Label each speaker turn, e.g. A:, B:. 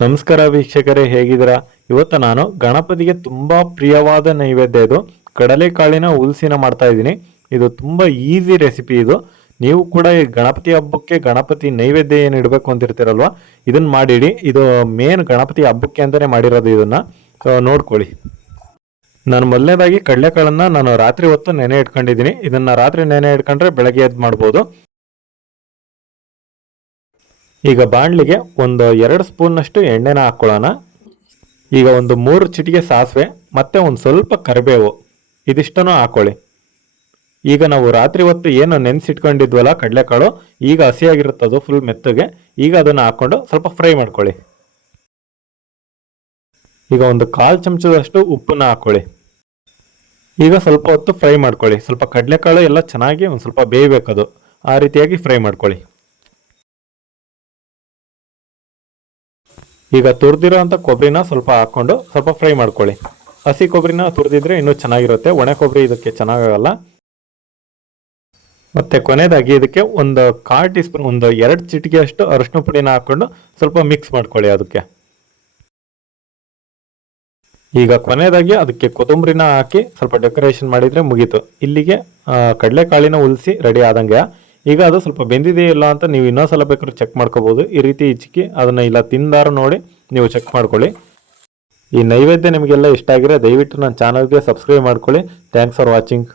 A: ನಮಸ್ಕಾರ ವೀಕ್ಷಕರೇ, ಹೇಗಿದ್ದೀರಾ? ಇವತ್ತು ನಾನು ಗಣಪತಿಗೆ ತುಂಬ ಪ್ರಿಯವಾದ ನೈವೇದ್ಯ ಇದು. ಕಡಲೆಕಾಳಿನ ಉಲ್ಸಿನ ಮಾಡ್ತಾ ಇದ್ದೀನಿ. ಇದು ತುಂಬ ಈಸಿ ರೆಸಿಪಿ ಇದು. ನೀವು ಕೂಡ ಈ ಗಣಪತಿ ಹಬ್ಬಕ್ಕೆ ಗಣಪತಿ ನೈವೇದ್ಯ ಏನು ಇಡಬೇಕು ಅಂತಿರ್ತೀರಲ್ವ? ಇದನ್ನು ಮಾಡಿಡಿ. ಇದು ಮೇನ್ ಗಣಪತಿ ಹಬ್ಬಕ್ಕೆ ಅಂತಲೇ ಮಾಡಿರೋದು ಇದನ್ನು. ನೋಡ್ಕೊಳ್ಳಿ. ನಾನು ಮೊದಲನೇದಾಗಿ ಕಡಲೆಕಾಳನ್ನು ನಾನು ರಾತ್ರಿ ಹೊತ್ತು ನೆನೆ ಇಟ್ಕೊಂಡಿದ್ದೀನಿ. ಇದನ್ನು ರಾತ್ರಿ ನೆನೆ ಇಟ್ಕೊಂಡ್ರೆ ಬೆಳಗ್ಗೆ ಎದ್ದು ಮಾಡ್ಬೋದು. ಈಗ ಬಾಣಲಿಗೆ ಒಂದು ಎರಡು ಸ್ಪೂನ್ನಷ್ಟು ಎಣ್ಣೆನ ಹಾಕ್ಕೊಳ್ಳೋಣ ಈಗ ಒಂದು ಮೂರು ಚಿಟಿಕೆ ಸಾಸಿವೆ, ಮತ್ತು ಒಂದು ಸ್ವಲ್ಪ ಕರಿಬೇವು. ಇದಿಷ್ಟನ್ನು ಹಾಕೊಳ್ಳಿ. ಈಗ ನಾವು ರಾತ್ರಿ ಹೊತ್ತು ಏನು ನೆನೆಸಿಟ್ಕೊಂಡಿದ್ವಲ್ಲ ಕಡಲೆಕಾಳು, ಈಗ ಹಸಿಯಾಗಿರುತ್ತದು ಫುಲ್ ಮೆತ್ತಗೆ. ಈಗ ಅದನ್ನು ಹಾಕ್ಕೊಂಡು ಸ್ವಲ್ಪ ಫ್ರೈ ಮಾಡ್ಕೊಳ್ಳಿ. ಈಗ ಒಂದು ಕಾಲು ಚಮಚದಷ್ಟು ಉಪ್ಪನ್ನ ಹಾಕ್ಕೊಳ್ಳಿ ಈಗ ಸ್ವಲ್ಪ ಹೊತ್ತು ಫ್ರೈ ಮಾಡ್ಕೊಳ್ಳಿ. ಸ್ವಲ್ಪ ಕಡಲೆಕಾಳು ಎಲ್ಲ ಚೆನ್ನಾಗಿ ಒಂದು ಸ್ವಲ್ಪ ಬೇಯಬೇಕದು. ಆ ರೀತಿಯಾಗಿ ಫ್ರೈ ಮಾಡ್ಕೊಳ್ಳಿ. ಈಗ ತುರಿದಿರೋ ಅಂತ ಕೊಬ್ಬರಿನ ಸ್ವಲ್ಪ ಹಾಕೊಂಡು ಸ್ವಲ್ಪ ಫ್ರೈ ಮಾಡ್ಕೊಳ್ಳಿ. ಹಸಿ ಕೊಬ್ಬರಿನ ತುರಿದಿದ್ರೆ ಇನ್ನೂ ಚೆನ್ನಾಗಿರುತ್ತೆ. ಒಣ ಕೊಬ್ಬರಿ ಇದಕ್ಕೆ ಚೆನ್ನಾಗಾಗಲ್ಲ ಮತ್ತೆ ಕೊನೆಯದಾಗಿ ಇದಕ್ಕೆ ಒಂದು ಕಾಲು ಟೀ ಸ್ಪೂನ್ ಒಂದು ಎರಡು ಚಿಟಿಕೆಯಷ್ಟು ಅರಿಶಿನ ಪುಡಿನ ಹಾಕೊಂಡು ಸ್ವಲ್ಪ ಮಿಕ್ಸ್ ಮಾಡ್ಕೊಳ್ಳಿ ಅದಕ್ಕೆ. ಈಗ ಕೊನೆಯದಾಗಿ ಅದಕ್ಕೆ ಕೊತ್ತಂಬರಿನ ಹಾಕಿ ಸ್ವಲ್ಪ ಡೆಕೋರೇಷನ್ ಮಾಡಿದರೆ ಮುಗೀತು. ಇಲ್ಲಿಗೆ ಕಡಲೆಕಾಳಿನ ಉಲಿಸಿ ರೆಡಿ ಆದಂಗೆ ಈಗ ಅದು ಸ್ವಲ್ಪ ಬೆಂದಿದೆಯೇ ಇಲ್ಲ ಅಂತ ನೀವು ಇನ್ನೊಂದ್ಸಲ ಬೇಕಾದ್ರೆ ಚೆಕ್ ಮಾಡ್ಕೋಬೋದು. ಈ ರೀತಿ ಇಚ್ಚಿಕಿ ಅದನ್ನು ಇಲ್ಲ ತಿಂದಾರ ನೋಡಿ ನೀವು ಚೆಕ್ ಮಾಡ್ಕೊಳ್ಳಿ. ಈ ನೈವೇದ್ಯ ನಿಮಗೆಲ್ಲ ಇಷ್ಟ ಆಗಿರೋ ದಯವಿಟ್ಟು ನನ್ನ ಚಾನಲ್ಗೆ ಸಬ್ಸ್ಕ್ರೈಬ್ ಮಾಡ್ಕೊಳ್ಳಿ. Thanks for watching